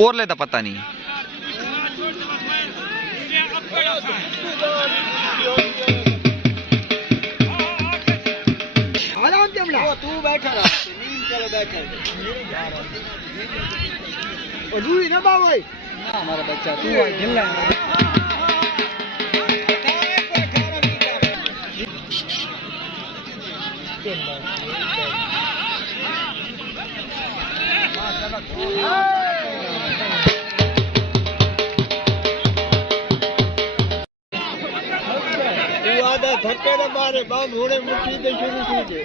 और लेता पता नहीं। तू बैठा रहा, चलो बैठा। रूही ना बाबू हमारा बच्चा तू खेलना है। धक्के न मारे बाल घोड़े मुट्ठी से शुरू कीजिए।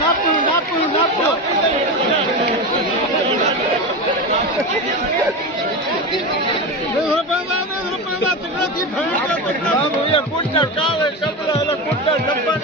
नापू नापू नापू ये कुत्ता काले कपड़ा कुत्ता डब्बा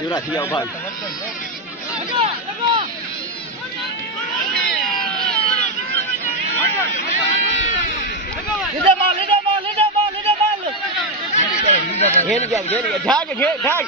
जुरा थी भाई घेर गया झाग घेर झाग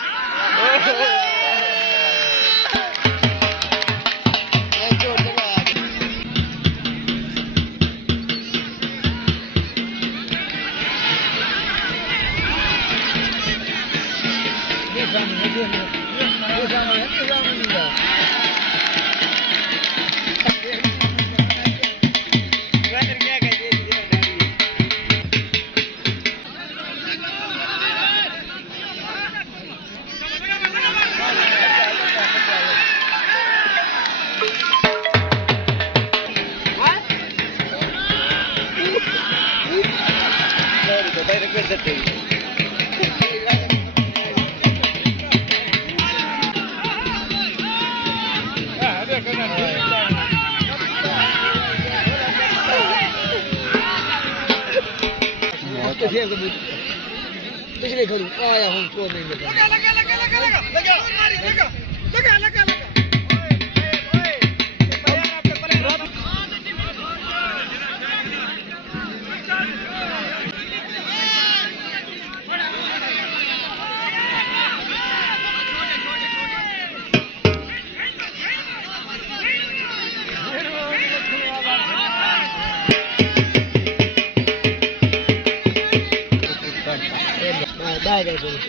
पिछले घड़ी आया हूँ को नहीं लगा लगा लगा लगा लगा लगा लगा लगा लगा लगा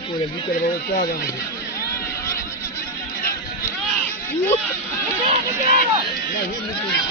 पूरे भीतर वो क्या नहीं नहीं